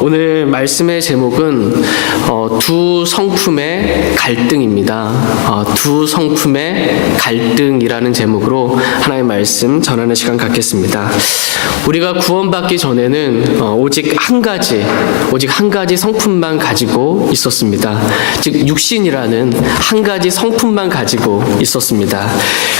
오늘 말씀의 제목은 두 성품의 갈등입니다. 두 성품의 갈등이라는 제목으로 하나의 말씀 전하는 시간 갖겠습니다. 우리가 구원받기 전에는 오직 한 가지 성품만 가지고 있었습니다. 즉 육신이라는 한 가지 성품만 가지고 있었습니다.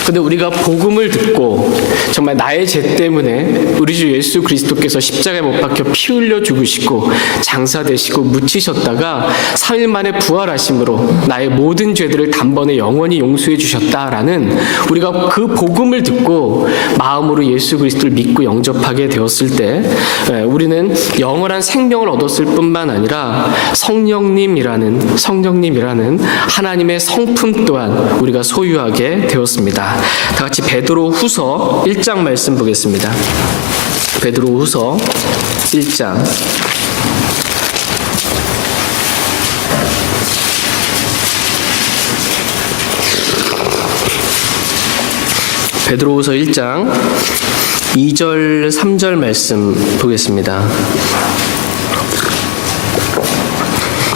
그런데 우리가 복음을 듣고 정말 나의 죄 때문에 우리 주 예수 그리스도께서 십자가에 못 박혀 피 흘려 죽으시고 장사되시고 묻히셨다가 3일 만에 부활하심으로 나의 모든 죄들을 단번에 영원히 용서해 주셨다라는 우리가 그 복음을 듣고 마음으로 예수 그리스도를 믿고 영접하게 되었을 때 우리는 영원한 생명을 얻었을 뿐만 아니라 성령님이라는 하나님의 성품 또한 우리가 소유하게 되었습니다. 다 같이 베드로후서 1장 말씀 보겠습니다. 베드로후서 1장 베드로후서 1장 2절 3절 말씀 보겠습니다.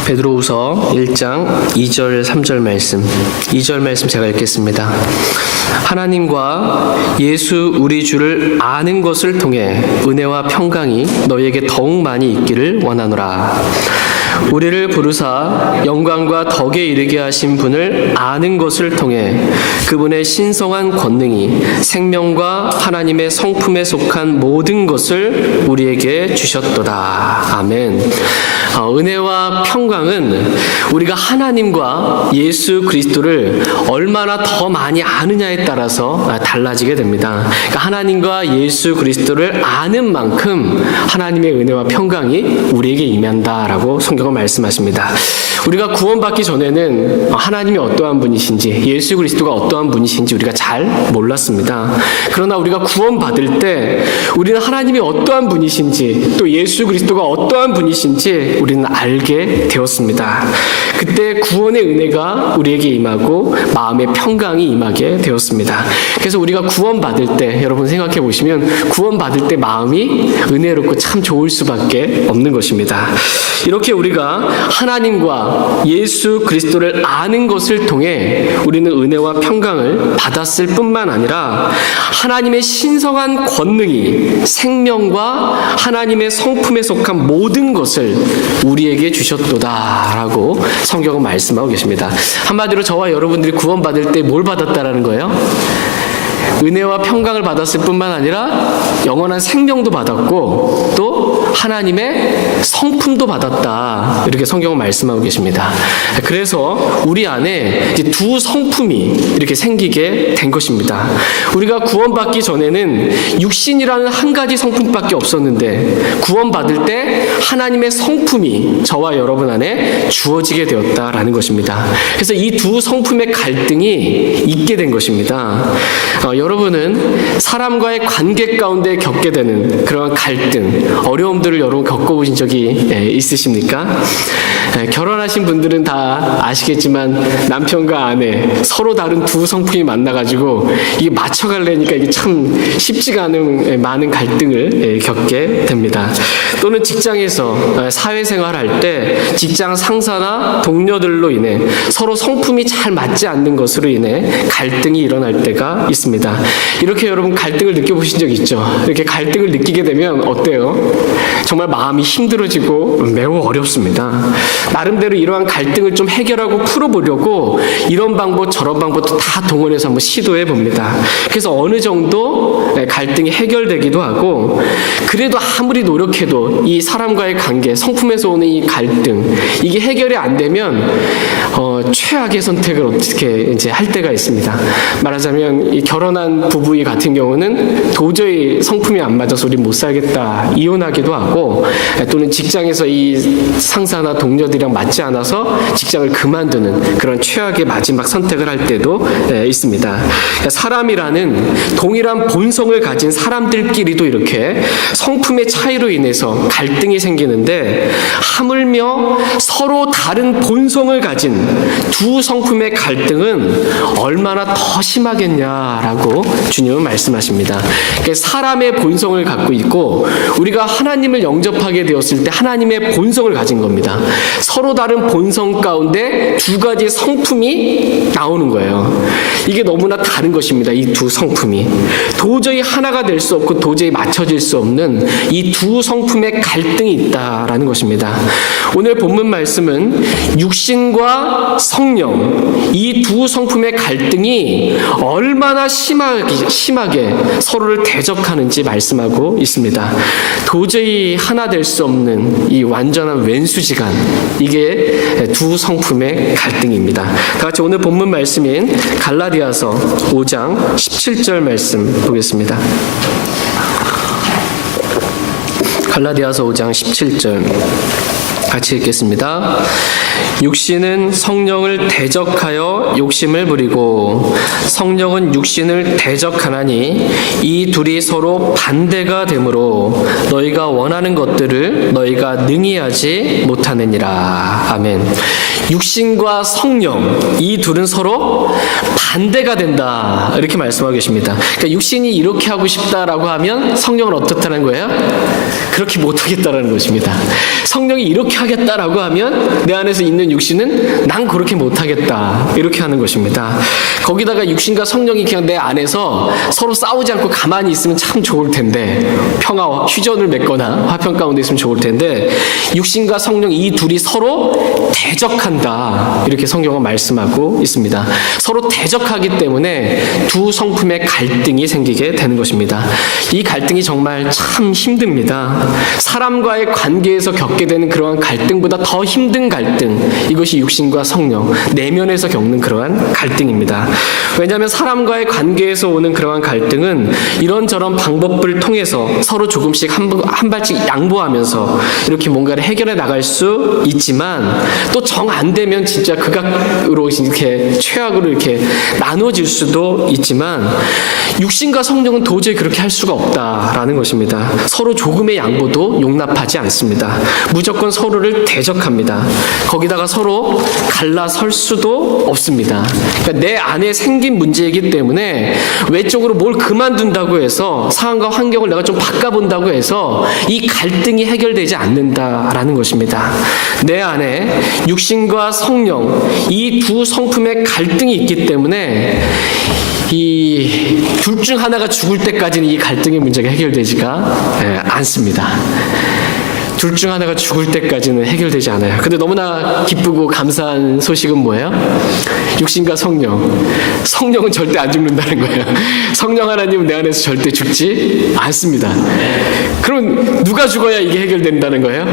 베드로후서 1장 2절 3절 말씀 2절 말씀 제가 읽겠습니다. 하나님과 예수 우리 주를 아는 것을 통해 은혜와 평강이 너희에게 더욱 많이 있기를 원하노라. 우리를 부르사 영광과 덕에 이르게 하신 분을 아는 것을 통해 그분의 신성한 권능이 생명과 하나님의 성품에 속한 모든 것을 우리에게 주셨도다. 아멘. 은혜와 평강은 우리가 하나님과 예수 그리스도를 얼마나 더 많이 아느냐에 따라서 달라지게 됩니다. 그러니까 하나님과 예수 그리스도를 아는 만큼 하나님의 은혜와 평강이 우리에게 임한다라고 성경은 말씀하십니다. 우리가 구원받기 전에는 하나님이 어떠한 분이신지 예수 그리스도가 어떠한 분이신지 우리가 잘 몰랐습니다. 그러나 우리가 구원받을 때 우리는 하나님이 어떠한 분이신지 또 예수 그리스도가 어떠한 분이신지 우리는 알게 되었습니다. 그때 구원의 은혜가 우리에게 임하고 마음의 평강이 임하게 되었습니다. 그래서 우리가 구원받을 때 여러분 생각해 보시면 구원받을 때 마음이 은혜롭고 참 좋을 수밖에 없는 것입니다. 이렇게 우리가 하나님과 예수 그리스도를 아는 것을 통해 우리는 은혜와 평강을 받았을 뿐만 아니라 하나님의 신성한 권능이 생명과 하나님의 성품에 속한 모든 것을 우리에게 주셨도다라고 성경은 말씀하고 계십니다. 한마디로 저와 여러분들이 구원받을 때 뭘 받았다라는 거예요? 은혜와 평강을 받았을 뿐만 아니라 영원한 생명도 받았고 또 하나님의 성품도 받았다. 이렇게 성경은 말씀하고 계십니다. 그래서 우리 안에 이제 두 성품이 이렇게 생기게 된 것입니다. 우리가 구원받기 전에는 육신이라는 한 가지 성품밖에 없었는데 구원받을 때 하나님의 성품이 저와 여러분 안에 주어지게 되었다라는 것입니다. 그래서 이 두 성품의 갈등이 있게 된 것입니다. 여러분은 사람과의 관계 가운데 겪게 되는 그런 갈등, 어려움들을 여러분 겪어보신 적이 있으십니까? 결혼하신 분들은 다 아시겠지만 남편과 아내 서로 다른 두 성품이 만나가지고 이게 맞춰가려니까 이게 참 쉽지가 않은 많은 갈등을 겪게 됩니다. 또는 직장에서 사회생활할 때 직장 상사나 동료들로 인해 서로 성품이 잘 맞지 않는 것으로 인해 갈등이 일어날 때가 있습니다. 이렇게 여러분 갈등을 느껴보신 적 있죠? 이렇게 갈등을 느끼게 되면 어때요? 정말 마음이 힘들어지고 매우 어렵습니다. 나름대로 이러한 갈등을 좀 해결하고 풀어보려고 이런 방법 저런 방법도 다 동원해서 한번 시도해 봅니다. 그래서 어느 정도 갈등이 해결되기도 하고 그래도 아무리 노력해도 이 사람과의 관계, 성품에서 오는 이 갈등 이게 해결이 안 되면 최악의 선택을 어떻게 이제 할 때가 있습니다. 말하자면 이 결혼한 부부 같은 경우는 도저히 성품이 안 맞아서 우리 못 살겠다 이혼하기도 하고 또는 직장에서 이 상사나 동료들이랑 맞지 않아서 직장을 그만두는 그런 최악의 마지막 선택을 할 때도 있습니다. 사람이라는 동일한 본성을 가진 사람들끼리도 이렇게 성품의 차이로 인해서 갈등이 생기는데 하물며 서로 다른 본성을 가진 두 성품의 갈등은 얼마나 더 심하겠냐라고 주님은 말씀하십니다. 사람의 본성을 갖고 있고 우리가 하나님을 영접하게 되었을 있을 때 하나님의 본성을 가진 겁니다. 서로 다른 본성 가운데 두 가지의 성품이 나오는 거예요. 이게 너무나 다른 것입니다. 이 두 성품이 도저히 하나가 될 수 없고 도저히 맞춰질 수 없는 이 두 성품의 갈등이 있다라는 것입니다. 오늘 본문 말씀은 육신과 성령 이 두 성품의 갈등이 얼마나 심하게 서로를 대적하는지 말씀하고 있습니다. 도저히 하나 될 수 없는 이 완전한 왼수지간, 이게 두 성품의 갈등입니다. 다 같이 오늘 본문 말씀인 갈라디아서 5장 17절 말씀 보겠습니다. 갈라디아서 5장 17절 같이 읽겠습니다. 육신은 성령을 대적하여 욕심을 부리고 성령은 육신을 대적하나니 이 둘이 서로 반대가 되므로 너희가 원하는 것들을 너희가 능히 하지 못하느니라. 아멘. 육신과 성령 이 둘은 서로 반대가 된다, 이렇게 말씀하고 계십니다. 그러니까 육신이 이렇게 하고 싶다라고 하면 성령은 어떻다는 거예요? 그렇게 못하겠다라는 것입니다. 성령이 이렇게 하겠다라고 하면 내 안에서 있는 육신은 난 그렇게 못하겠다, 이렇게 하는 것입니다. 거기다가 육신과 성령이 그냥 내 안에서 서로 싸우지 않고 가만히 있으면 참 좋을 텐데, 평화와 휴전을 맺거나 화평 가운데 있으면 좋을 텐데, 육신과 성령 이 둘이 서로 대적한다, 이렇게 성경은 말씀하고 있습니다. 서로 대적하기 때문에 두 성품의 갈등이 생기게 되는 것입니다. 이 갈등이 정말 참 힘듭니다. 사람과의 관계에서 겪게 되는 그러한 갈등보다 더 힘든 갈등, 이것이 육신과 성령 내면에서 겪는 그러한 갈등입니다. 왜냐하면 사람과의 관계에서 오는 그러한 갈등은 이런저런 방법을 통해서 서로 조금씩 한 발씩 양보하면서 이렇게 뭔가를 해결해 나갈 수 있지만, 또 정 안 되면 진짜 극악으로 이렇게 최악으로 이렇게 나눠질 수도 있지만, 육신과 성령은 도저히 그렇게 할 수가 없다라는 것입니다. 서로 조금의 양보도 용납하지 않습니다. 무조건 서로를 대적합니다. 거기다가 서로 갈라설 수도 없습니다. 그러니까 내 안에 생긴 문제이기 때문에 외적으로 뭘 그만둔다고 해서, 상황과 환경을 내가 좀 바꿔본다고 해서 이 갈등이 해결되지 않는다라는 것입니다. 내 안에 육신과 성령 이 두 성품의 갈등이 있기 때문에 이 둘 중 하나가 죽을 때까지는 이 갈등의 문제가 해결되지가 않습니다. 둘 중 하나가 죽을 때까지는 해결되지 않아요. 근데 너무나 기쁘고 감사한 소식은 뭐예요? 육신과 성령은 절대 안 죽는다는 거예요. 성령 하나님은 내 안에서 절대 죽지 않습니다. 그럼 누가 죽어야 이게 해결된다는 거예요?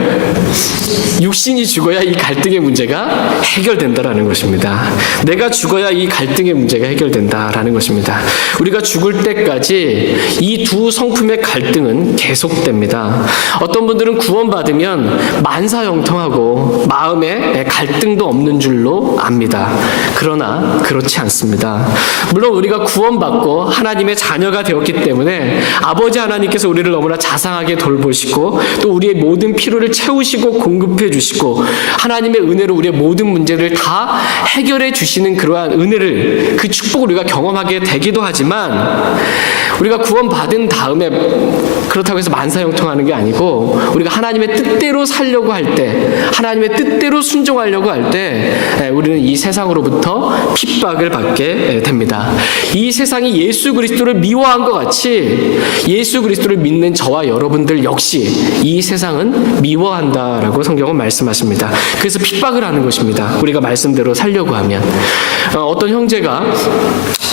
육신이 죽어야 이 갈등의 문제가 해결된다라는 것입니다. 내가 죽어야 이 갈등의 문제가 해결된다라는 것입니다. 우리가 죽을 때까지 이 두 성품의 갈등은 계속됩니다. 어떤 분들은 구원받으면 만사형통하고 마음에 갈등도 없는 줄로 압니다. 그러나 그렇지 않습니다. 물론 우리가 구원받고 하나님의 자녀가 되었기 때문에 아버지 하나님께서 우리를 너무나 자상하게 돌보시고 또 우리의 모든 필요를 채우시고 공급해 주시고 하나님의 은혜로 우리의 모든 문제를 다 해결해 주시는 그러한 은혜를, 그 축복을 우리가 경험하게 되기도 하지만, 우리가 구원받은 다음에 그렇다고 해서 만사형통하는 게 아니고, 우리가 하나님의 뜻대로 살려고 할 때, 하나님의 뜻대로 순종하려고 할 때 우리는 이 세상으로부터 핍박을 받게 됩니다. 이 세상이 예수 그리스도를 미워한 것 같이 예수 그리스도를 믿는 저와 여러분들 역시 이 세상은 미워한다라고 성경은 말씀하십니다. 그래서 핍박을 하는 것입니다. 우리가 말씀대로 살려고 하면. 어떤 형제가,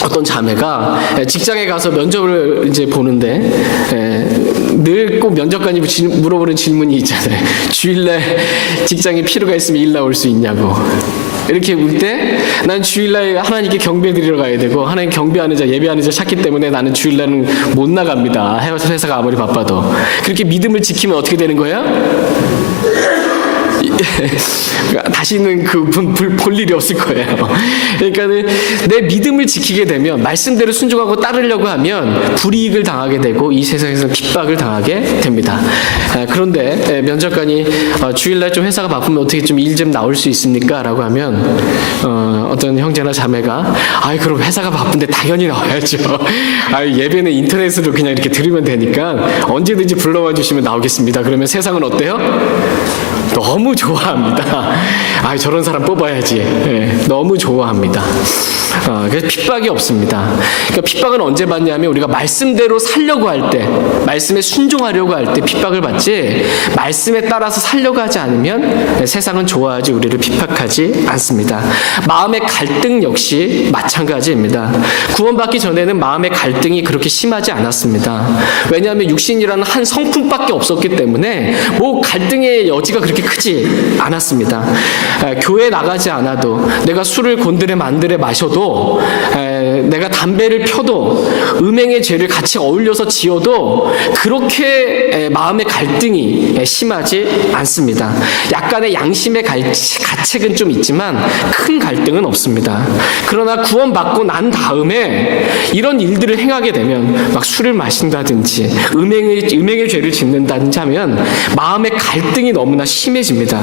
어떤 자매가 직장에 가서 면접을 이제 보는데 늘 꼭 면접관이 물어보는 질문이 있잖아요. 주일날 직장에 필요가 있으면 일 나올 수 있냐고. 이렇게 물 때 난 주일날 하나님께 경배 드리러 가야 되고, 하나님 경배하는 자, 예배하는 자 찾기 때문에 나는 주일날은 못 나갑니다. 회사가 아무리 바빠도. 그렇게 믿음을 지키면 어떻게 되는 거예요? 다시는 볼 일이 없을 거예요. 그러니까는 내 믿음을 지키게 되면, 말씀대로 순종하고 따르려고 하면 불이익을 당하게 되고 이 세상에서 핍박을 당하게 됩니다. 그런데 면접관이 주일날 좀 회사가 바쁘면 어떻게 좀 일 좀 나올 수 있습니까? 라고 하면 어떤 형제나 자매가 그럼 회사가 바쁜데 당연히 나와야죠. 예배는 인터넷으로 그냥 이렇게 들으면 되니까 언제든지 불러와 주시면 나오겠습니다. 그러면 세상은 어때요? 너무 좋아합니다. 저런 사람 뽑아야지. 너무 좋아합니다. 그래서 핍박이 없습니다. 그러니까 핍박은 언제 받냐면 우리가 말씀대로 살려고 할 때, 말씀에 순종하려고 할 때 핍박을 받지, 말씀에 따라서 살려고 하지 않으면 세상은 좋아하지 우리를 핍박하지 않습니다. 마음의 갈등 역시 마찬가지입니다. 구원받기 전에는 마음의 갈등이 그렇게 심하지 않았습니다. 왜냐하면 육신이라는 한 성품밖에 없었기 때문에 뭐 갈등의 여지가 그렇게 크지 않았습니다. 교회 나가지 않아도, 내가 술을 곤드레 만드레 마셔도, 내가 담배를 펴도, 음행의 죄를 같이 어울려서 지어도 그렇게 마음의 갈등이 심하지 않습니다. 약간의 양심의 가책은 좀 있지만 큰 갈등은 없습니다. 그러나 구원받고 난 다음에 이런 일들을 행하게 되면, 막 술을 마신다든지 음행의 죄를 짓는다든지 하면 마음의 갈등이 너무나 심해집니다.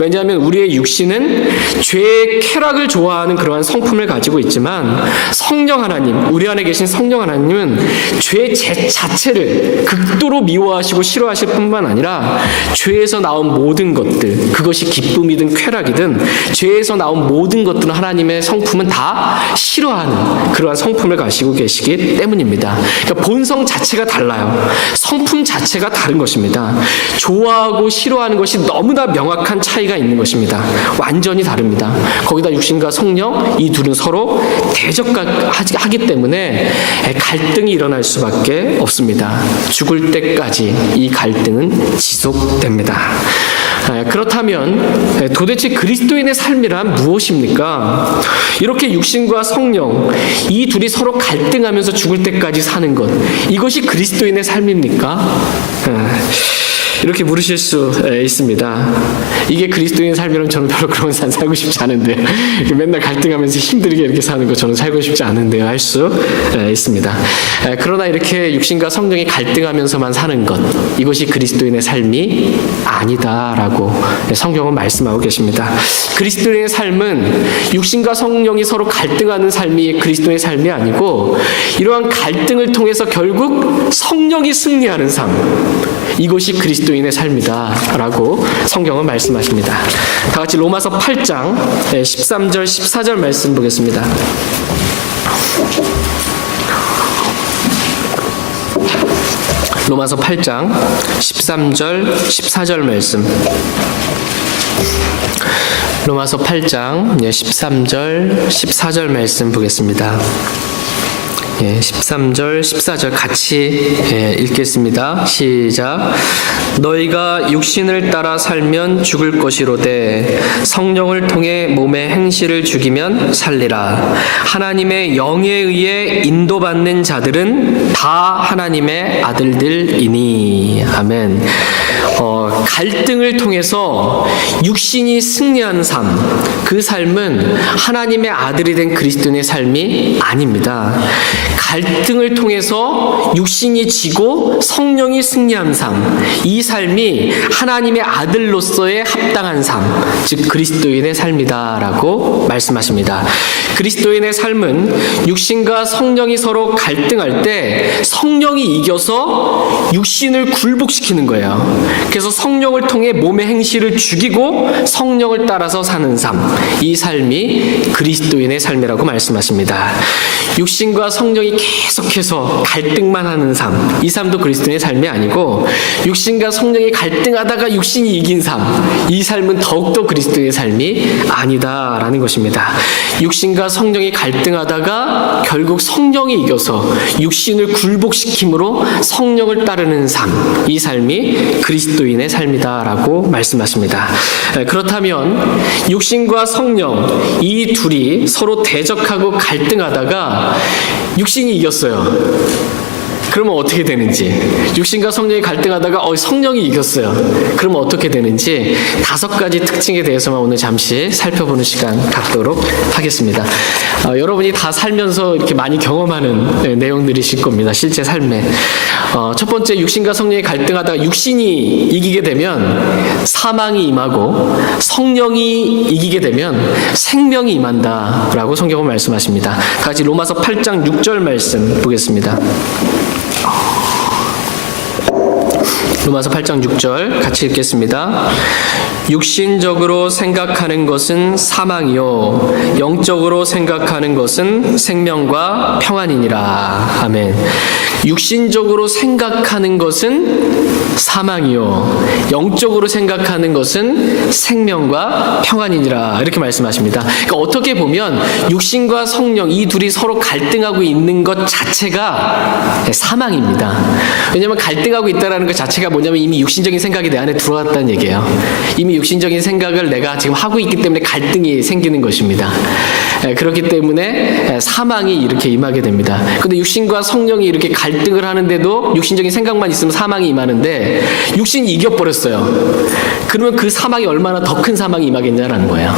왜냐하면 우리의 육신은 죄의 쾌락을 좋아하는 그러한 성품을 가지고 있지만, 성령 하나님, 우리 안에 계신 성령 하나님은 죄 자체를 극도로 미워하시고 싫어하실 뿐만 아니라 죄에서 나온 모든 것들, 그것이 기쁨이든 쾌락이든 죄에서 나온 모든 것들은 하나님의 성품은 다 싫어하는 그러한 성품을 가지고 계시기 때문입니다. 그러니까 본성 자체가 달라요. 성품 자체가 다른 것입니다. 좋아하고 싫어하는 것이 너무나 명확한 차이가 있는 것입니다. 완전히 다릅니다. 거기다 육신과 성령, 이 둘은 서로 대적하기 때문에 갈등이 일어날 수밖에 없습니다. 죽을 때까지 이 갈등은 지속됩니다. 그렇다면 도대체 그리스도인의 삶이란 무엇입니까? 이렇게 육신과 성령, 이 둘이 서로 갈등하면서 죽을 때까지 사는 것, 이것이 그리스도인의 삶입니까? 이렇게 물으실 수 있습니다. 이게 그리스도인의 삶이라면 저는 별로 그런 삶 살고 싶지 않은데요. 맨날 갈등하면서 힘들게 이렇게 사는 거 저는 살고 싶지 않은데요. 할 수 있습니다. 그러나 이렇게 육신과 성령이 갈등하면서만 사는 것, 이것이 그리스도인의 삶이 아니다라고 성경은 말씀하고 계십니다. 그리스도인의 삶은 육신과 성령이 서로 갈등하는 삶이 그리스도인의 삶이 아니고, 이러한 갈등을 통해서 결국 성령이 승리하는 삶, 이것이 그리스도인의 삶이다 라고 성경은 말씀하십니다. 다 같이 로마서 8장 13절 14절 말씀 보겠습니다. 로마서 8장 13절 14절 말씀. 로마서 8장 13절 14절 말씀 보겠습니다. 13절, 14절 같이 읽겠습니다. 시작. 너희가 육신을 따라 살면 죽을 것이로되 성령을 통해 몸의 행실을 죽이면 살리라. 하나님의 영에 의해 인도받는 자들은 다 하나님의 아들들이니. 아멘. 갈등을 통해서 육신이 승리하는 삶, 그 삶은 하나님의 아들이 된 그리스도인의 삶이 아닙니다. 갈등을 통해서 육신이 지고 성령이 승리한 삶, 이 삶이 하나님의 아들로서의 합당한 삶, 즉 그리스도인의 삶이다라고 말씀하십니다. 그리스도인의 삶은 육신과 성령이 서로 갈등할 때 성령이 이겨서 육신을 굴복시키는 거예요. 그래서 성령을 통해 몸의 행실을 죽이고 성령을 따라서 사는 삶, 이 삶이 그리스도인의 삶이라고 말씀하십니다. 육신과 성령이 계속해서 갈등만 하는 삶, 이 삶도 그리스도인의 삶이 아니고, 육신과 성령이 갈등하다가 육신이 이긴 삶, 이 삶은 더욱더 그리스도인의 삶이 아니다라는 것입니다. 육신과 성령이 갈등하다가 결국 성령이 이겨서 육신을 굴복시킴으로 성령을 따르는 삶, 이 삶이 그리스도인의 삶이다라고 말씀하십니다. 그렇다면 육신과 성령, 이 둘이 서로 대적하고 갈등하다가 육신이 이겼어요. 그러면 어떻게 되는지, 육신과 성령이 갈등하다가 성령이 이겼어요. 그러면 어떻게 되는지 5가지 특징에 대해서만 오늘 잠시 살펴보는 시간 갖도록 하겠습니다. 여러분이 다 살면서 이렇게 많이 경험하는 내용들이실 겁니다. 실제 삶에. 첫 번째, 육신과 성령이 갈등하다가 육신이 이기게 되면 사망이 임하고 성령이 이기게 되면 생명이 임한다라고 성경은 말씀하십니다. 같이 로마서 8장 6절 말씀 보겠습니다. 로마서 8장 6절 같이 읽겠습니다. 육신적으로 생각하는 것은 사망이요 영적으로 생각하는 것은 생명과 평안이니라. 아멘. 육신적으로 생각하는 것은 사망이요 영적으로 생각하는 것은 생명과 평안이니라. 이렇게 말씀하십니다. 그러니까 어떻게 보면 육신과 성령 이 둘이 서로 갈등하고 있는 것 자체가 사망입니다. 왜냐하면 갈등하고 있다는 것 자체가 뭐냐면 이미 육신적인 생각이 내 안에 들어왔다는 얘기예요. 이미 육신적인 생각을 내가 지금 하고 있기 때문에 갈등이 생기는 것입니다. 그렇기 때문에 사망이 이렇게 임하게 됩니다. 그런데 육신과 성령이 이렇게 갈등을 하는데도 육신적인 생각만 있으면 사망이 임하는데 육신이 이겨버렸어요. 그러면 그 사망이 얼마나 더 큰 사망이 임하겠냐라는 거예요.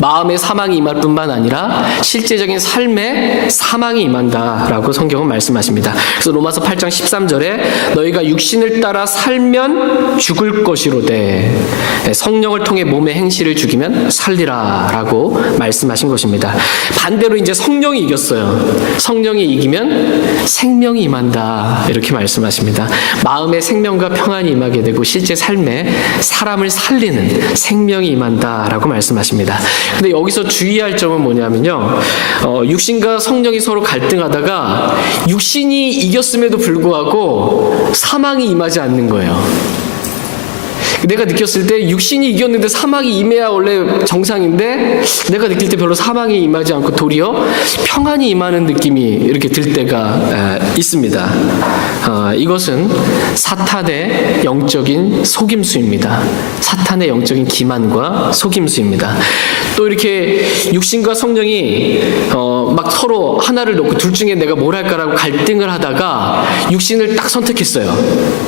마음의 사망이 임할 뿐만 아니라 실제적인 삶에 사망이 임한다라고 성경은 말씀하십니다. 그래서 로마서 8장 13절에 너희가 육신을 따라 살면 죽을 것이로되 성령을 통해 몸의 행실을 죽이면 살리라라고 말씀하신 것입니다. 반대로 이제 성령이 이겼어요. 성령이 이기면 생명이 임한다 이렇게 말씀하십니다. 마음의 생명과 평안이 임하게 되고 실제 삶에 사람을 살리는 생명이 임한다라고 말씀하십니다. 근데 여기서 주의할 점은 뭐냐면요. 육신과 성령이 서로 갈등하다가 육신이 이겼음에도 불구하고 사망이 임하지 않는 거예요. 내가 느꼈을 때 육신이 이겼는데 사망이 임해야 원래 정상인데 내가 느낄 때 별로 사망이 임하지 않고 도리어 평안이 임하는 느낌이 이렇게 들 때가 있습니다. 이것은 사탄의 영적인 속임수입니다. 사탄의 영적인 기만과 속임수입니다. 또 이렇게 육신과 성령이 막 서로 하나를 놓고 둘 중에 내가 뭘 할까라고 갈등을 하다가 육신을 딱 선택했어요.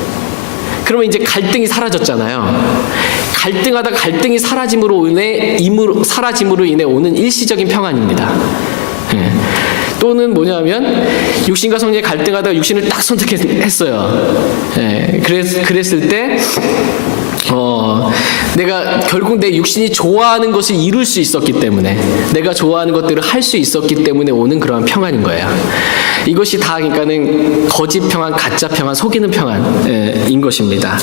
그러면 이제 갈등이 사라졌잖아요. 갈등하다 갈등이 사라짐으로 인해 오는 일시적인 평안입니다. 또는 뭐냐면 육신과 성령이 갈등하다가 육신을 딱 선택했어요. 그랬을 때 내가 결국 내 육신이 좋아하는 것을 이룰 수 있었기 때문에 내가 좋아하는 것들을 할 수 있었기 때문에 오는 그러한 평안인 거예요. 이것이 다 그러니까는 거짓 평안, 가짜 평안, 속이는 평안인 것입니다.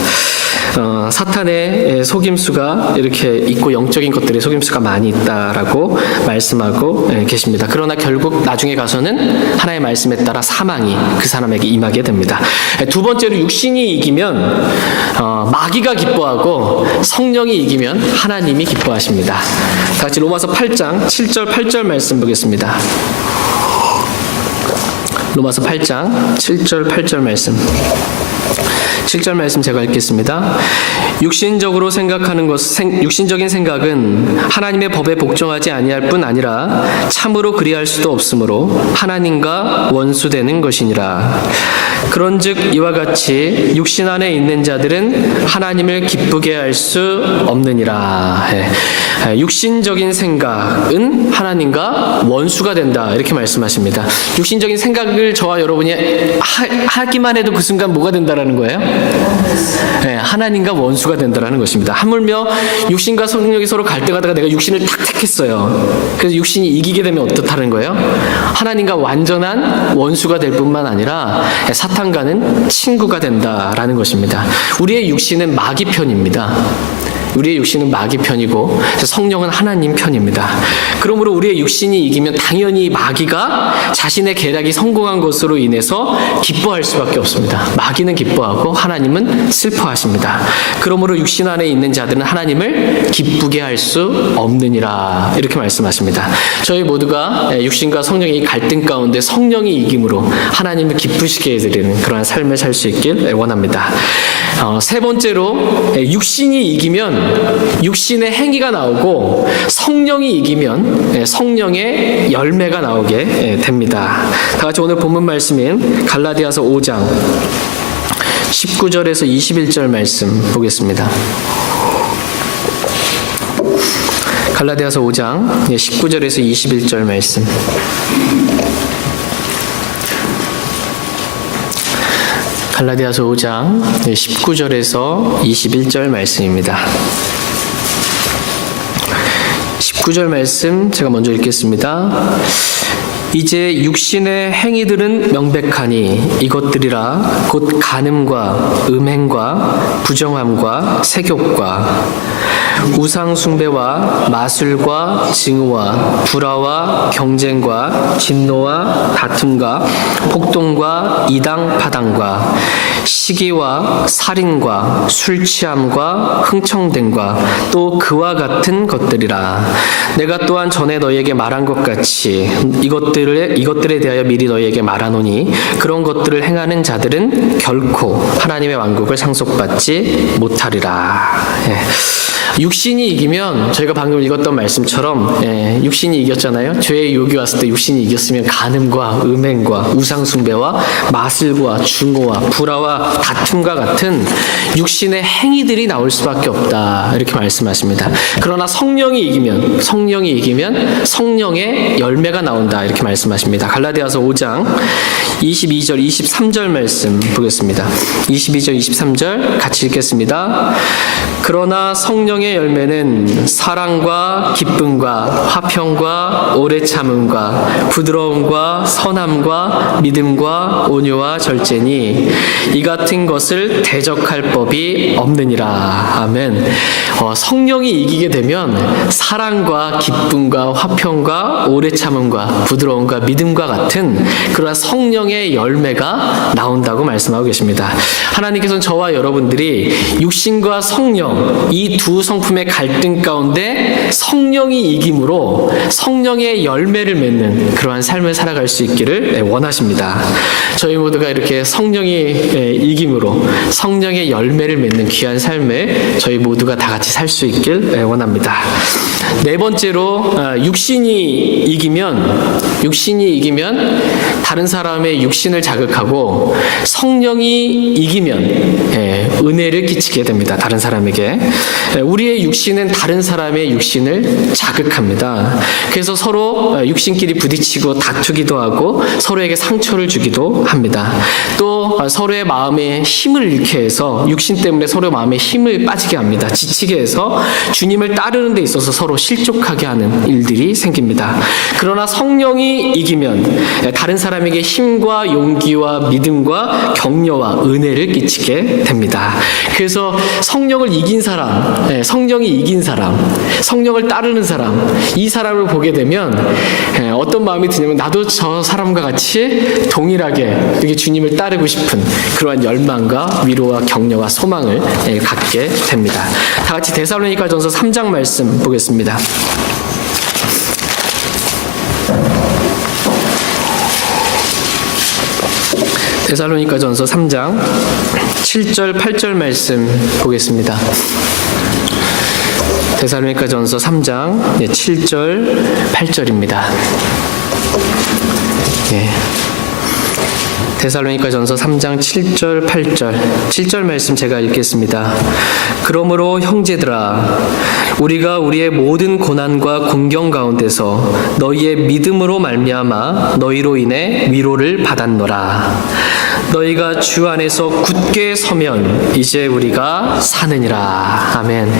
사탄의 속임수가 이렇게 있고 영적인 것들의 속임수가 많이 있다라고 말씀하고 계십니다. 그러나 결국 나중에 가서는 하나님의 말씀에 따라 사망이 그 사람에게 임하게 됩니다. 두 번째로 육신이 이기면 마귀가 기뻐하고 성령이 이기면 하나님이 기뻐하십니다. 같이 로마서 8장 7절 8절 말씀 보겠습니다. 로마서 8장 7절 8절 말씀. 7절 말씀 제가 읽겠습니다. 육신적으로 생각하는 육신적인 생각은 하나님의 법에 복종하지 아니할 뿐 아니라 참으로 그리할 수도 없으므로 하나님과 원수되는 것이니라. 그런즉 이와 같이 육신 안에 있는 자들은 하나님을 기쁘게 할 수 없느니라. 육신적인 생각은 하나님과 원수가 된다 이렇게 말씀하십니다. 육신적인 생각을 저와 여러분이 하기만 해도 그 순간 뭐가 된다라는 거예요? 하나님과 원수가 된다라는 것입니다. 하물며 육신과 성령이 서로 갈등하다가 내가 육신을 탁 택했어요. 그래서 육신이 이기게 되면 어떻다는 거예요? 하나님과 완전한 원수가 될 뿐만 아니라 사탄과는 친구가 된다라는 것입니다. 우리의 육신은 마귀 편입니다. 우리의 육신은 마귀 편이고 성령은 하나님 편입니다. 그러므로 우리의 육신이 이기면 당연히 마귀가 자신의 계략이 성공한 것으로 인해서 기뻐할 수밖에 없습니다. 마귀는 기뻐하고 하나님은 슬퍼하십니다. 그러므로 육신 안에 있는 자들은 하나님을 기쁘게 할 수 없느니라 이렇게 말씀하십니다. 저희 모두가 육신과 성령의 갈등 가운데 성령이 이김으로 하나님을 기쁘시게 해드리는 그러한 삶을 살 수 있길 원합니다. 세 번째로 육신이 이기면 이기면 육신의 행위가 나오고 성령이 이기면 성령의 열매가 나오게 됩니다. 다 같이 오늘 본문 말씀인 갈라디아서 5장 19절에서 21절 말씀 보겠습니다. 갈라디아서 5장 19절에서 21절 말씀. 갈라디아서 5장 19절에서 21절 말씀입니다. 19절 말씀 제가 먼저 읽겠습니다. 이제 육신의 행위들은 명백하니 이것들이라 곧 간음과 음행과 부정함과 색욕과 우상 숭배와 마술과 증오와 불화와 경쟁과 진노와 다툼과 폭동과 이당 파당과 시기와 살인과 술 취함과 흥청됨과 또 그와 같은 것들이라. 내가 또한 전에 너희에게 말한 것 같이 이것들에 대하여 미리 너희에게 말하노니 그런 것들을 행하는 자들은 결코 하나님의 왕국을 상속받지 못하리라. 육신이 이기면 저희가 방금 읽었던 말씀처럼 육신이 이겼잖아요. 죄의 유혹이 왔을 때 육신이 이겼으면 간음과 음행과 우상숭배와 마술과 중오와 불화와 다툼과 같은 육신의 행위들이 나올 수밖에 없다 이렇게 말씀하십니다. 그러나 성령이 이기면 성령의 열매가 나온다 이렇게 말씀하십니다. 갈라디아서 5장 22절 23절 말씀 보겠습니다. 22절 23절 같이 읽겠습니다. 그러나 성령의 열매는 사랑과 기쁨과 화평과 오래 참음과 부드러움과 선함과 믿음과 온유와 절제니 이 같은 것을 대적할 법이 없느니라. 아멘. 성령이 이기게 되면 사랑과 기쁨과 화평과 오래 참음과 부드러움과 믿음과 같은 그러한 성령의 열매가 나온다고 말씀하고 계십니다. 하나님께서는 저와 여러분들이 육신과 성령 이 두 성품의 갈등 가운데 성령이 이김으로 성령의 열매를 맺는 그러한 삶을 살아갈 수 있기를 원하십니다. 저희 모두가 이렇게 성령이 이김으로 성령의 열매를 맺는 귀한 삶을 저희 모두가 다 같이 살 수 있길 원합니다. 네 번째로 육신이 이기면 다른 사람의 육신을 자극하고 성령이 이기면 은혜를 끼치게 됩니다. 다른 사람에게. 우리의 육신은 다른 사람의 육신을 자극합니다. 그래서 서로 육신끼리 부딪히고 다투기도 하고 서로에게 상처를 주기도 합니다. 또 서로의 마음에 힘을 잃게 해서 육신 때문에 서로의 마음에 힘을 빠지게 합니다. 지치게 해서 주님을 따르는 데 있어서 서로 실족하게 하는 일들이 생깁니다. 그러나 성령이 이기면 다른 사람에게 힘과 용기와 믿음과 격려와 은혜를 끼치게 됩니다. 그래서 성령을 이긴 사람, 성령이 이긴 사람, 성령을 따르는 사람, 이 사람을 보게 되면 어떤 마음이 드냐면 나도 저 사람과 같이 동일하게 이렇게 주님을 따르고 싶은 그러한 열망과 위로와 격려와 소망을 갖게 됩니다. 다 같이 데살로니가전서 3장 말씀 보겠습니다. 데살로니가전서 3장 7절 8절 말씀 보겠습니다. 데살로니가전서 3장 7절 8절입니다. 데살로니가전서 3장 7절 8절 7절 말씀 제가 읽겠습니다. 그러므로 형제들아 우리가 우리의 모든 고난과 공경 가운데서 너희의 믿음으로 말미암아 너희로 인해 위로를 받았노라. 너희가 주 안에서 굳게 서면 이제 우리가 사느니라. 아멘.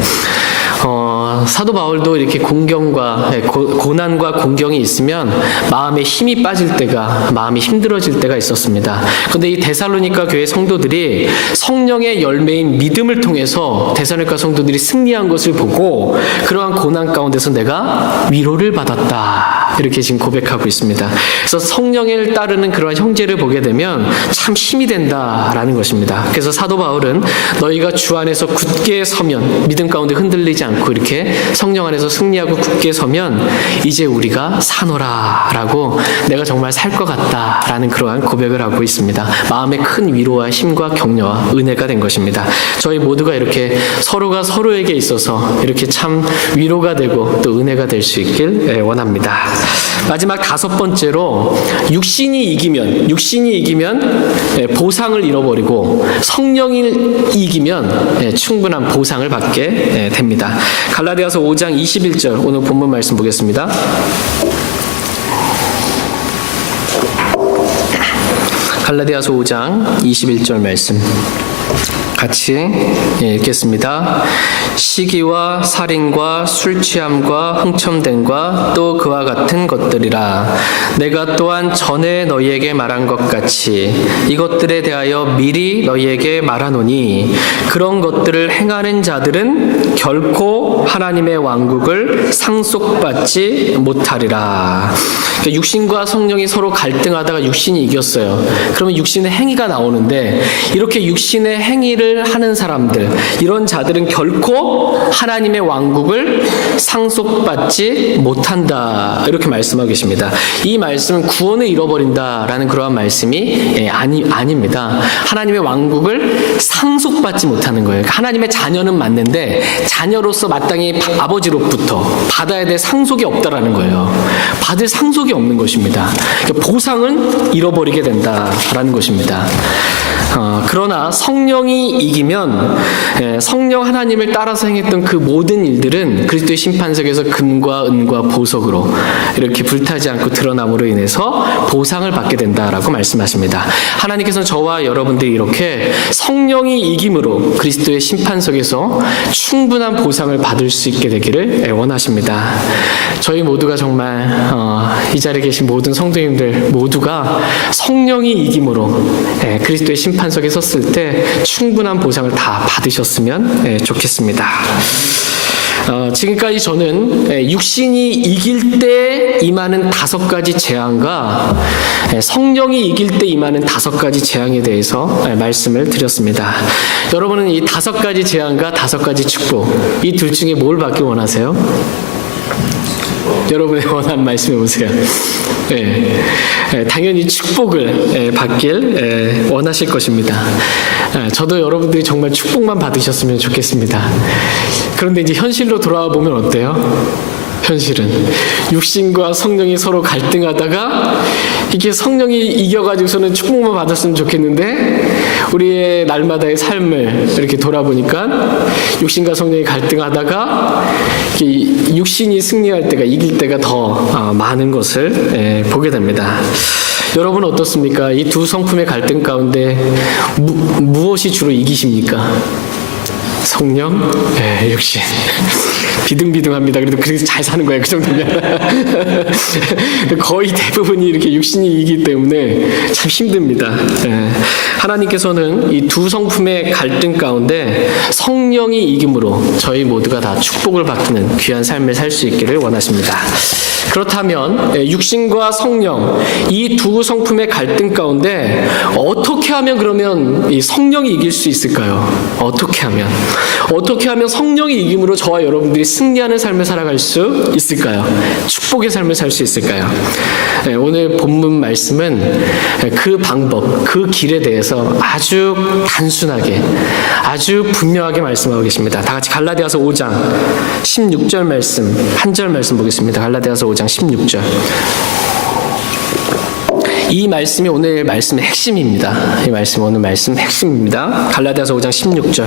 사도 바울도 이렇게 공경과 고난과 공경이 있으면 마음에 힘이 빠질 때가, 마음이 힘들어질 때가 있었습니다. 그런데 이 데살로니가 교회 성도들이 성령의 열매인 믿음을 통해서 데살로니가 성도들이 승리한 것을 보고 그러한 고난 가운데서 내가 위로를 받았다 이렇게 지금 고백하고 있습니다. 그래서 성령을 따르는 그러한 형제를 보게 되면 참 힘이 된다라는 것입니다. 그래서 사도 바울은 너희가 주 안에서 굳게 서면 믿음 가운데 흔들리지 않고 이렇게 성령 안에서 승리하고 굳게 서면 이제 우리가 사노라라고 내가 정말 살 것 같다라는 그러한 고백을 하고 있습니다. 마음의 큰 위로와 힘과 격려와 은혜가 된 것입니다. 저희 모두가 이렇게 서로가 서로에게 있어서 이렇게 참 위로가 되고 또 은혜가 될 수 있길 원합니다. 마지막 다섯 번째로 육신이 이기면 보상을 잃어버리고 성령이 이기면 충분한 보상을 받게 됩니다. 갈라디아서 5장 21절 오늘 본문 말씀 보겠습니다. 갈라디아서 5장 21절 말씀 같이 읽겠습니다. 시기와 살인과 술취함과 흥첨됨과 또 그와 같은 것들이라. 내가 또한 전에 너희에게 말한 것 같이 이것들에 대하여 미리 너희에게 말하노니 그런 것들을 행하는 자들은 결코 하나님의 왕국을 상속받지 못하리라. 그러니까 육신과 성령이 서로 갈등하다가 육신이 이겼어요. 그러면 육신의 행위가 나오는데 이렇게 육신의 행위를 하는 사람들, 이런 자들은 결코 하나님의 왕국을 상속받지 못한다. 이렇게 말씀하고 계십니다. 이 말씀은 구원을 잃어버린다라는 그러한 말씀이 아닙니다. 하나님의 왕국을 상속받지 못하는 거예요. 하나님의 자녀는 맞는데 자녀로서 마땅히 아버지로부터 받아야 될 상속이 없다라는 거예요. 받을 상속이 없는 것입니다. 그러니까 보상은 잃어버리게 된다라는 것입니다. 그러나 성령이 이기면 성령 하나님을 따라서 행했던 그 모든 일들은 그리스도의 심판석에서 금과 은과 보석으로 이렇게 불타지 않고 드러남으로 인해서 보상을 받게 된다라고 말씀하십니다. 하나님께서는 저와 여러분들이 이렇게 성령이 이김으로 그리스도의 심판석에서 충분한 보상을 받을 수 있게 되기를 원하십니다. 저희 모두가 정말 이 자리에 계신 모든 성도님들 모두가 성령이 이김으로 그리스도의 심판석에 섰을 때 충분한 보상을 다 받으셨으면 좋겠습니다. 지금까지 저는 육신이 이길 때 임하는 5가지 재앙과 성령이 이길 때 임하는 5가지 재앙에 대해서 말씀을 드렸습니다. 여러분은 이 5가지 재앙과 5가지 축복, 이 둘 중에 뭘 받기 원하세요? 여러분의 원하는 말씀해 보세요. 당연히 축복을 받길 원하실 것입니다. 저도 여러분들이 정말 축복만 받으셨으면 좋겠습니다. 그런데 이제 현실로 돌아와 보면 어때요? 현실은 육신과 성령이 서로 갈등하다가 이게 성령이 이겨가지고서는 축복만 받았으면 좋겠는데 우리의 날마다의 삶을 이렇게 돌아보니까 육신과 성령이 갈등하다가 육신이 승리할 때가 이길 때가 더 많은 것을 보게 됩니다. 여러분 어떻습니까? 이 두 성품의 갈등 가운데 무엇이 주로 이기십니까? 성령? 육신. 비등비등합니다. 그래도 그래서 잘 사는 거예요. 그 정도면. 거의 대부분이 이렇게 육신이 이기기 때문에 참 힘듭니다. 하나님께서는 이 두 성품의 갈등 가운데 성령이 이김으로 저희 모두가 다 축복을 받는 귀한 삶을 살 수 있기를 원하십니다. 그렇다면 육신과 성령 이 두 성품의 갈등 가운데 어떻게 하면 그러면 이 성령이 이길 수 있을까요? 어떻게 하면 성령이 이김으로 저와 여러분들이 승리하는 삶을 살아갈 수 있을까요? 축복의 삶을 살 수 있을까요? 오늘 본문 말씀은 그 방법, 그 길에 대해서 아주 단순하게, 아주 분명하게 말씀하고 계십니다. 다 같이 갈라디아서 5장 16절 말씀, 한 절 말씀 보겠습니다. 갈라디아서 5장 16절. 이 말씀이 오늘 말씀의 핵심입니다. 이 말씀 오늘 말씀 핵심입니다. 갈라디아서 5장 16절.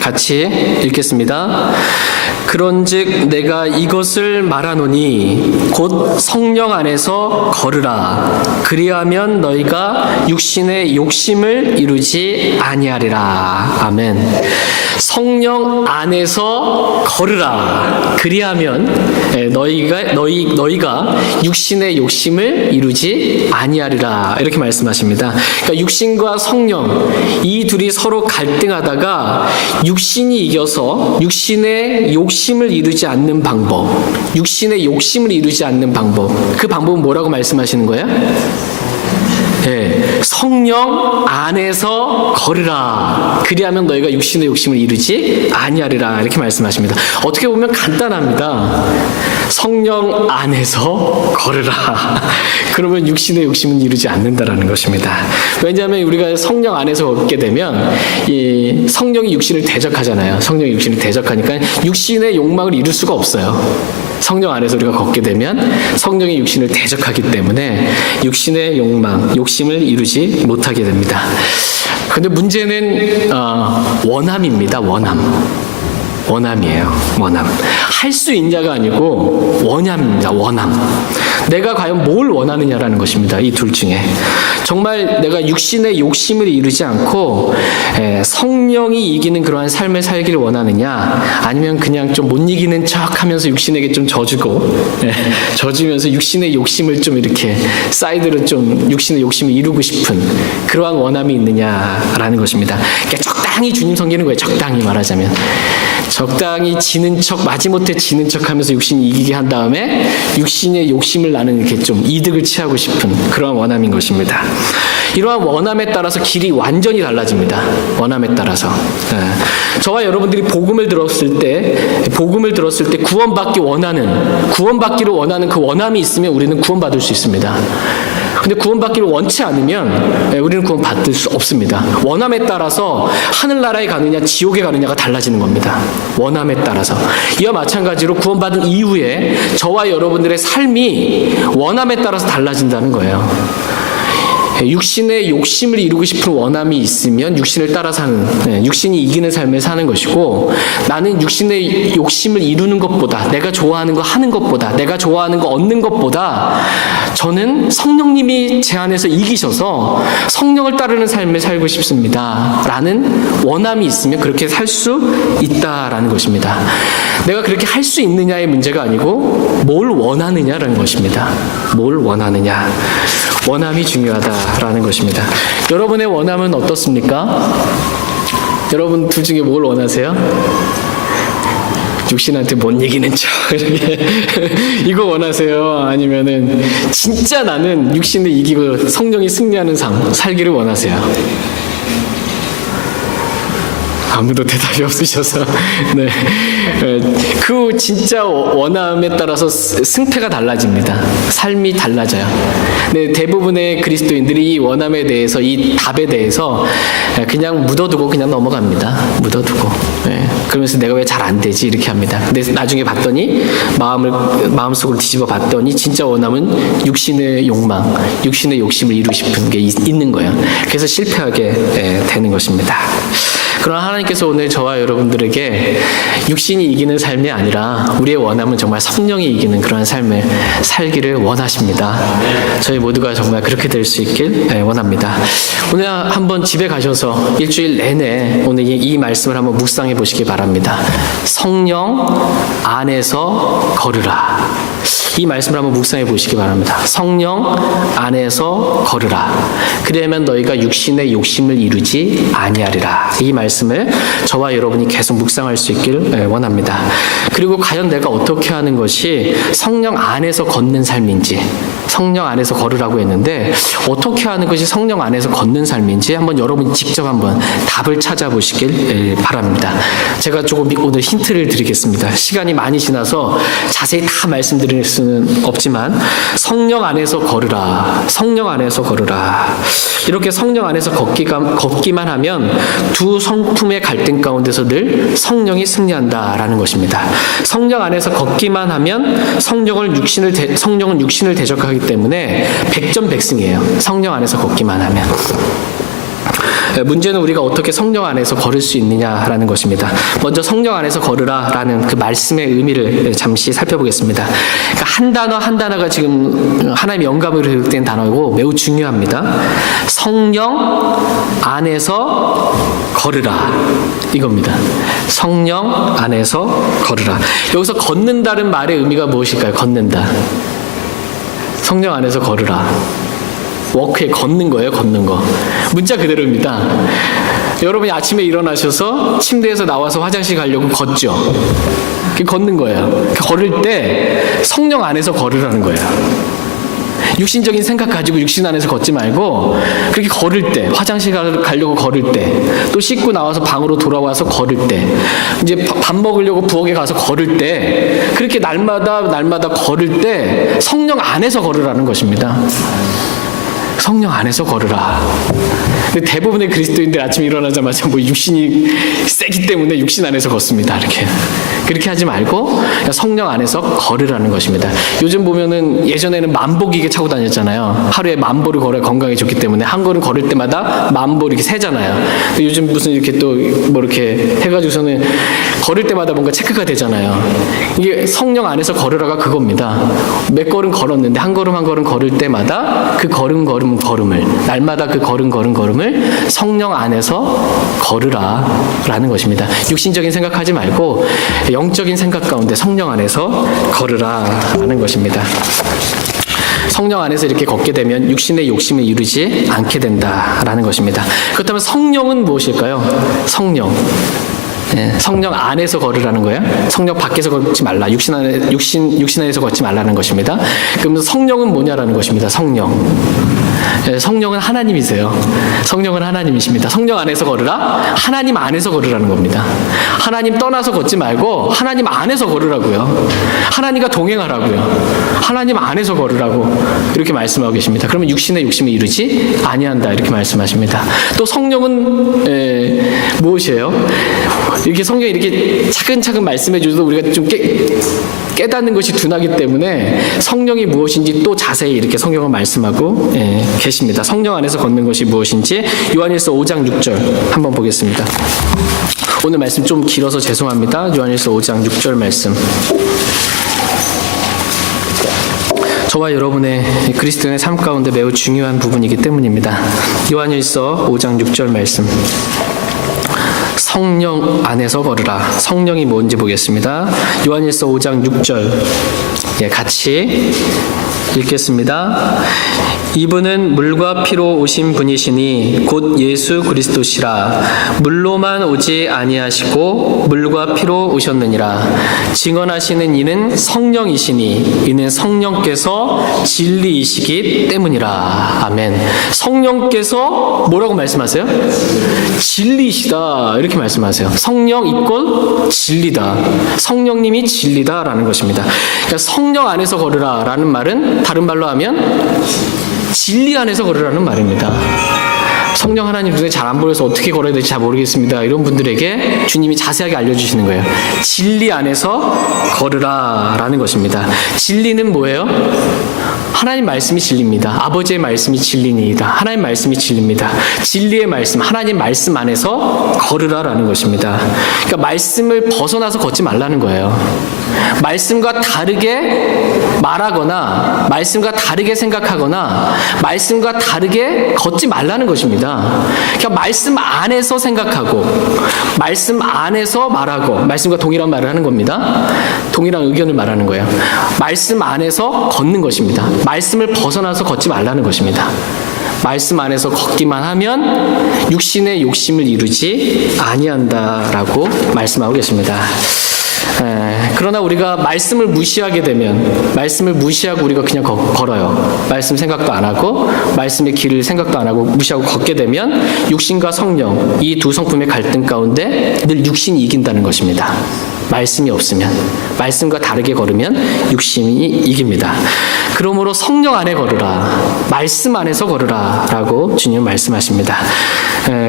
같이 읽겠습니다. 그런즉 내가 이것을 말하노니 곧 성령 안에서 걸으라. 그리하면 너희가 육신의 욕심을 이루지 아니하리라. 아멘. 성령 안에서 걸으라. 그리하면 너희가 육신의 욕심을 이루지 아니하리라. 이렇게 말씀하십니다. 그러니까 육신과 성령 이 둘이 서로 갈등하다가 육신이 이겨서 육신의 욕심을 이루지 않는 방법, 육신의 욕심을 이루지 않는 방법, 그 방법은 뭐라고 말씀하시는 거예요? 성령 안에서 걸으라. 그리하면 너희가 육신의 욕심을 이루지 아니하리라. 이렇게 말씀하십니다. 어떻게 보면 간단합니다. 성령 안에서 걸으라. 그러면 육신의 욕심은 이루지 않는다라는 것입니다. 왜냐하면 우리가 성령 안에서 걷게 되면 이 성령이 육신을 대적하잖아요. 성령이 육신을 대적하니까 육신의 욕망을 이룰 수가 없어요. 성령 안에서 우리가 걷게 되면 성령이 육신을 대적하기 때문에 육신의 욕망, 욕심을 이루지 못하게 됩니다. 근데 문제는 원함입니다. 원함이에요. 원함. 할 수 있냐가 아니고 원함입니다. 원함. 내가 과연 뭘 원하느냐라는 것입니다. 이 둘 중에. 정말 내가 육신의 욕심을 이루지 않고 성령이 이기는 그러한 삶을 살기를 원하느냐, 아니면 그냥 좀 못 이기는 척 하면서 육신에게 좀 져주면서 육신의 욕심을 좀 이렇게 사이드로 좀 육신의 욕심을 이루고 싶은 그러한 원함이 있느냐라는 것입니다. 그러니까 적당히 주님 섬기는 거예요. 적당히 말하자면. 적당히 지는 척, 마지못해 지는 척 하면서 육신이 이기게 한 다음에 육신의 욕심을 나는 이렇게 좀 이득을 취하고 싶은 그러한 원함인 것입니다. 이러한 원함에 따라서 길이 완전히 달라집니다. 원함에 따라서. 저와 여러분들이 복음을 들었을 때 구원받기를 원하는 그 원함이 있으면 우리는 구원받을 수 있습니다. 근데 구원받기를 원치 않으면 우리는 구원받을 수 없습니다. 원함에 따라서 하늘나라에 가느냐 지옥에 가느냐가 달라지는 겁니다. 원함에 따라서. 이와 마찬가지로 구원받은 이후에 저와 여러분들의 삶이 원함에 따라서 달라진다는 거예요. 육신의 욕심을 이루고 싶은 원함이 있으면 육신을 따라 사는, 육신이 이기는 삶을 사는 것이고, 나는 육신의 욕심을 이루는 것보다, 내가 좋아하는 거 하는 것보다, 내가 좋아하는 거 얻는 것보다 저는 성령님이 제 안에서 이기셔서 성령을 따르는 삶을 살고 싶습니다 라는 원함이 있으면 그렇게 살 수 있다라는 것입니다. 내가 그렇게 할 수 있느냐의 문제가 아니고 뭘 원하느냐라는 것입니다. 뭘 원하느냐. 원함이 중요하다라는 것입니다. 여러분의 원함은 어떻습니까? 여러분 둘 중에 뭘 원하세요? 육신한테 못 이기는 척 이거 원하세요? 아니면은 진짜 나는 육신을 이기고 성령이 승리하는 삶 살기를 원하세요? 아무도 대답이 없으셔서 네. 그 진짜 원함에 따라서 승패가 달라집니다. 삶이 달라져요. 네, 대부분의 그리스도인들이 이 원함에 대해서, 이 답에 대해서 그냥 묻어두고 그냥 넘어갑니다. 묻어두고. 네. 그러면서 내가 왜 잘 안 되지 이렇게 합니다. 근데 나중에 봤더니 마음속으로 뒤집어 봤더니 진짜 원함은 육신의 욕망, 육신의 욕심을 이루고 싶은 게 있는 거예요. 그래서 실패하게 되는 것입니다. 그러나 하나님께서 오늘 저와 여러분들에게 육신이 이기는 삶이 아니라 우리의 원함은 정말 성령이 이기는 그러한 삶을 살기를 원하십니다. 저희 모두가 정말 그렇게 될 수 있길 원합니다. 오늘 한번 집에 가셔서 일주일 내내 오늘 이 말씀을 한번 묵상해 보시기 바랍니다. 성령 안에서 걸으라. 이 말씀을 한번 묵상해 보시기 바랍니다. 성령 안에서 걸으라. 그러면 너희가 육신의 욕심을 이루지 아니하리라. 이 말씀을 저와 여러분이 계속 묵상할 수 있기를 원합니다. 그리고 과연 내가 어떻게 하는 것이 성령 안에서 걷는 삶인지, 성령 안에서 걸으라고 했는데 어떻게 하는 것이 성령 안에서 걷는 삶인지 한번 여러분이 직접 한번 답을 찾아보시길 바랍니다. 제가 조금 오늘 힌트를 드리겠습니다. 시간이 많이 지나서 자세히 다 말씀드릴 수는 없지만 성령 안에서 걸으라. 성령 안에서 걸으라. 이렇게 성령 안에서 걷기만 하면 두 성품의 갈등 가운데서 늘 성령이 승리한다라는 것입니다. 성령 안에서 걷기만 하면 성령은 육신을 대적하기 때문에 백전백승이에요. 성령 안에서 걷기만 하면. 문제는 우리가 어떻게 성령 안에서 걸을 수 있느냐라는 것입니다. 먼저 성령 안에서 걸으라라는 그 말씀의 의미를 잠시 살펴보겠습니다. 그러니까 한 단어 한 단어가 지금 하나님의 영감으로 된 단어고 매우 중요합니다. 성령 안에서 걸으라 이겁니다. 성령 안에서 걸으라. 여기서 걷는다는 말의 의미가 무엇일까요? 걷는다. 성령 안에서 걸으라. 워크에 걷는 거예요. 걷는 거. 문자 그대로입니다. 여러분이 아침에 일어나셔서 침대에서 나와서 화장실 가려고 걷죠. 걷는 거예요. 걸을 때 성령 안에서 걸으라는 거예요. 육신적인 생각 가지고 육신 안에서 걷지 말고 그렇게 걸을 때, 화장실 가려고 걸을 때, 또 씻고 나와서 방으로 돌아와서 걸을 때, 이제 밥 먹으려고 부엌에 가서 걸을 때, 그렇게 날마다 걸을 때 성령 안에서 걸으라는 것입니다. 성령 안에서 걸으라. 근데 대부분의 그리스도인들 아침에 일어나자마자 뭐 육신이 세기 때문에 육신 안에서 걷습니다. 그렇게 하지 말고 성령 안에서 걸으라는 것입니다. 요즘 보면은 예전에는 만보기계 차고 다녔잖아요. 하루에 10,000보를 걸어야 건강에 좋기 때문에 한 걸음 걸을 때마다 10,000보 이렇게 세잖아요. 요즘 무슨 이렇게 또 뭐 이렇게 해가지고서는 걸을 때마다 뭔가 체크가 되잖아요. 이게 성령 안에서 걸으라가 그겁니다. 몇 걸음 걸었는데 한 걸음 걸을 때마다 그 걸음을 날마다 그 걸음을 성령 안에서 걸으라라는 것입니다. 육신적인 생각하지 말고 영적인 생각 가운데 성령 안에서 걸으라라는 것입니다. 성령 안에서 이렇게 걷게 되면 육신의 욕심을 이루지 않게 된다라는 것입니다. 그렇다면 성령은 무엇일까요? 성령. 성령 안에서 걸으라는 거예요. 성령 밖에서 걷지 말라. 육신 안에서 걷지 말라는 것입니다. 그러면 성령은 뭐냐라는 것입니다. 성령은 하나님이세요. 성령은 하나님이십니다. 성령 안에서 걸으라. 하나님 안에서 걸으라는 겁니다. 하나님 떠나서 걷지 말고 하나님 안에서 걸으라고요. 하나님과 동행하라고요. 하나님 안에서 걸으라고 이렇게 말씀하고 계십니다. 그러면 육신의 욕심을 이루지 아니한다 이렇게 말씀하십니다. 또 성령은 무엇이에요? 이렇게 성경이 이렇게 차근차근 말씀해 주셔도 우리가 좀 깨닫는 것이 둔하기 때문에 성령이 무엇인지 또 자세히 이렇게 성경을 말씀하고 계십니다. 성령 안에서 걷는 것이 무엇인지 요한일서 5장 6절 한번 보겠습니다. 오늘 말씀 좀 길어서 죄송합니다. 요한일서 5장 6절 말씀. 저와 여러분의 그리스도인의 삶 가운데 매우 중요한 부분이기 때문입니다. 요한일서 5장 6절 말씀. 성령 안에서 걸으라. 성령이 뭔지 보겠습니다. 요한일서 5장 6절 같이 읽겠습니다. 이분은 물과 피로 오신 분이시니 곧 예수 그리스도시라. 물로만 오지 아니하시고 물과 피로 오셨느니라. 증언하시는 이는 성령이시니 이는 성령께서 진리이시기 때문이라. 아멘. 성령께서 뭐라고 말씀하세요? 진리이시다 이렇게 말씀하세요. 성령 이꼴 진리다. 성령님이 진리다라는 것입니다. 그러니까 성령 안에서 걸으라라는 말은 다른 말로 하면 진리 안에서 걸으라는 말입니다. 성령 하나님 눈에 잘 안 보여서 어떻게 걸어야 될지 잘 모르겠습니다. 이런 분들에게 주님이 자세하게 알려주시는 거예요. 진리 안에서 걸으라라는 것입니다. 진리는 뭐예요? 하나님 말씀이 진리입니다. 아버지의 말씀이 진리니이다. 하나님 말씀이 진리입니다. 진리의 말씀, 하나님 말씀 안에서 걸으라라는 것입니다. 그러니까 말씀을 벗어나서 걷지 말라는 거예요. 말씀과 다르게 말하거나 말씀과 다르게 생각하거나 말씀과 다르게 걷지 말라는 것입니다. 그러니까 말씀 안에서 생각하고 말씀 안에서 말하고 말씀과 동일한 말을 하는 겁니다. 동일한 의견을 말하는 거예요. 말씀 안에서 걷는 것입니다. 말씀을 벗어나서 걷지 말라는 것입니다. 말씀 안에서 걷기만 하면 육신의 욕심을 이루지 아니한다라고 말씀하고 계십니다. 그러나 우리가 말씀을 무시하게 되면 말씀을 무시하고 우리가 그냥 걸어요. 말씀 생각도 안 하고 말씀의 길을 생각도 안 하고 무시하고 걷게 되면 육신과 성령 이 두 성품의 갈등 가운데 늘 육신이 이긴다는 것입니다. 말씀이 없으면 말씀과 다르게 걸으면 육신이 이깁니다. 그러므로 성령 안에 걸으라. 말씀 안에서 걸으라 라고 주님 말씀하십니다.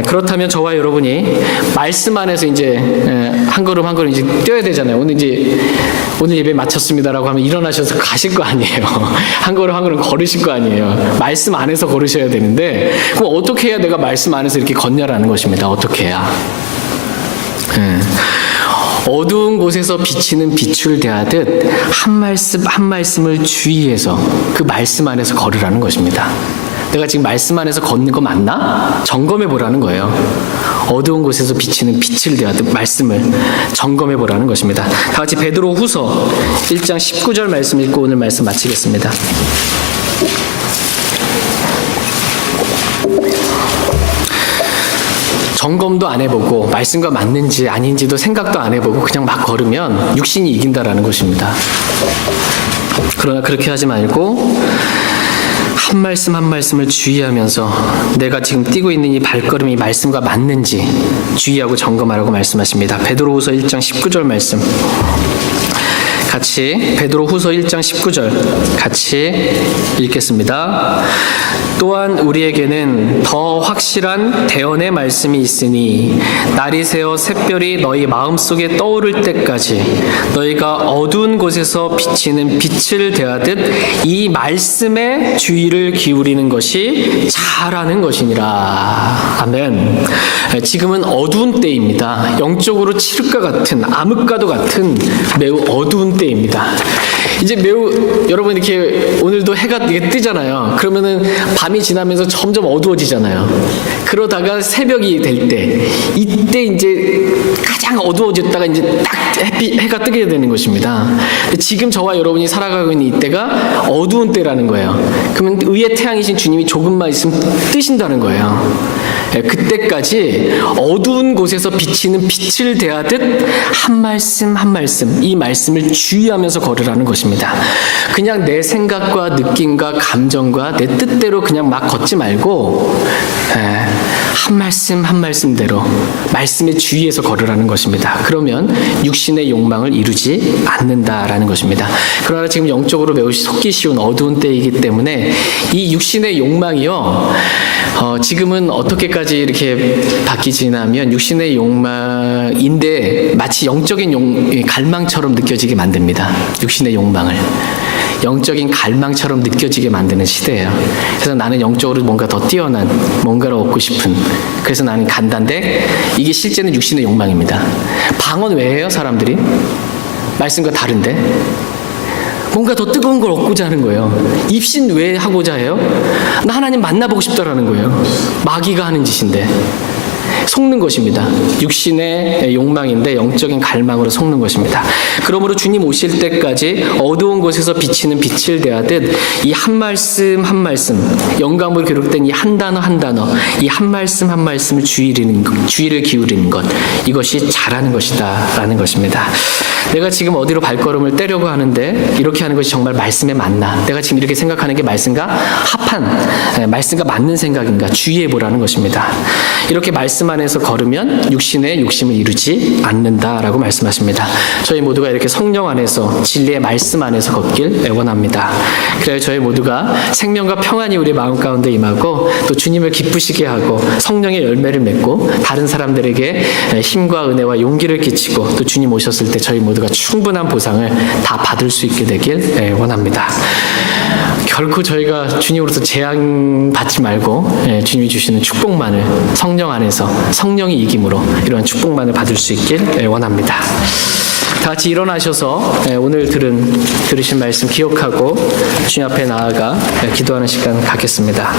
그렇다면 저와 여러분이 말씀 안에서 이제 한 걸음 한 걸음 이제 뛰어야 되잖아요. 오늘 예배 마쳤습니다라고 하면 일어나셔서 가실 거 아니에요. 한 걸음 한 걸음 걸으실 거 아니에요. 말씀 안에서 걸으셔야 되는데 그럼 어떻게 해야 내가 말씀 안에서 이렇게 걷냐라는 것입니다. 어떻게 해야? 어두운 곳에서 비치는 빛을 대하듯 한 말씀 한 말씀을 주의해서 그 말씀 안에서 걸으라는 것입니다. 내가 지금 말씀 안에서 걷는 거 맞나? 점검해 보라는 거예요. 어두운 곳에서 비치는 빛을 대하듯 말씀을 점검해 보라는 것입니다. 다 같이 베드로 후서 1장 19절 말씀 읽고 오늘 말씀 마치겠습니다. 점검도 안 해보고 말씀과 맞는지 아닌지도 생각도 안 해보고 그냥 막 걸으면 육신이 이긴다라는 것입니다. 그러나 그렇게 하지 말고 한 말씀 한 말씀을 주의하면서 내가 지금 뛰고 있는 이 발걸음이 말씀과 맞는지 주의하고 점검하라고 말씀하십니다. 베드로후서 1장 19절 말씀 같이 베드로후서 1장 19절 같이 읽겠습니다. 또한 우리에게는 더 확실한 대언의 말씀이 있으니 날이 새어 샛별이 너희 마음속에 떠오를 때까지 너희가 어두운 곳에서 비치는 빛을 대하듯 이 말씀에 주의를 기울이는 것이 잘하는 것이니라. 아멘. 지금은 어두운 때입니다. 영적으로 칠흑과 같은 암흑과도 같은 매우 어두운 때입니다. 이제 매우 여러분 이렇게 오늘도 해가 이게 뜨잖아요. 그러면은 밤이 지나면서 점점 어두워지잖아요. 그러다가 새벽이 될 때 이때 이제 가장 어두워졌다가 이제 딱 해가 뜨게 되는 것입니다. 근데 지금 저와 여러분이 살아가고 있는 이때가 어두운 때라는 거예요. 그러면 의의 태양이신 주님이 조금만 있으면 뜨신다는 거예요. 그때까지 어두운 곳에서 비치는 빛을 대하듯 한 말씀 한 말씀 이 말씀을 주의하면서 걸으라는 것입니다. 그냥 내 생각과 느낌과 감정과 내 뜻대로 그냥 막 걷지 말고 한 말씀 한 말씀대로 말씀에 주의해서 걸으라는 것입니다. 그러면 육신의 욕망을 이루지 않는다라는 것입니다. 그러나 지금 영적으로 매우 속기 쉬운 어두운 때이기 때문에 이 육신의 욕망이요 지금은 어떻게까지 이렇게 바뀌지냐면 육신의 욕망인데 마치 영적인 갈망처럼 느껴지게 만듭니다. 육신의 욕망을 영적인 갈망처럼 느껴지게 만드는 시대예요. 그래서 나는 영적으로 뭔가 더 뛰어난 뭔가를 얻고 싶은 그래서 나는 간다인데 이게 실제는 육신의 욕망입니다. 방언 왜 해요 사람들이? 말씀과 다른데 뭔가 더 뜨거운 걸 얻고자 하는 거예요. 입신 왜 하고자 해요? 나 하나님 만나보고 싶다라는 거예요. 마귀가 하는 짓인데 속는 것입니다. 육신의 욕망인데 영적인 갈망으로 속는 것입니다. 그러므로 주님 오실 때까지 어두운 곳에서 비치는 빛을 대하듯 이 한 말씀 한 말씀 영감으로 기록된 이 한 단어 한 단어 이 한 말씀 한 말씀을 주의를 기울이는 것 이것이 잘하는 것이다 라는 것입니다. 내가 지금 어디로 발걸음을 떼려고 하는데 이렇게 하는 것이 정말 말씀에 맞나? 내가 지금 이렇게 생각하는 게 말씀과 합한 말씀과 맞는 생각인가? 주의해 보라는 것입니다. 이렇게 말씀 안에서 걸으면 육신의 욕심을 이루지 않는다라고 말씀하십니다. 저희 모두가 이렇게 성령 안에서 진리의 말씀 안에서 걷길 원합니다. 그래야 저희 모두가 생명과 평안이 우리 마음 가운데 임하고 또 주님을 기쁘시게 하고 성령의 열매를 맺고 다른 사람들에게 힘과 은혜와 용기를 끼치고 또 주님 오셨을 때 저희 모두가 충분한 보상을 다 받을 수 있게 되길 원합니다. 결코 저희가 주님으로서 재앙 받지 말고 주님이 주시는 축복만을 성령 안에서 성령이 이김으로 이러한 축복만을 받을 수 있길 원합니다. 다 같이 일어나셔서 오늘 들으신 말씀 기억하고 주님 앞에 나아가 기도하는 시간 갖겠습니다.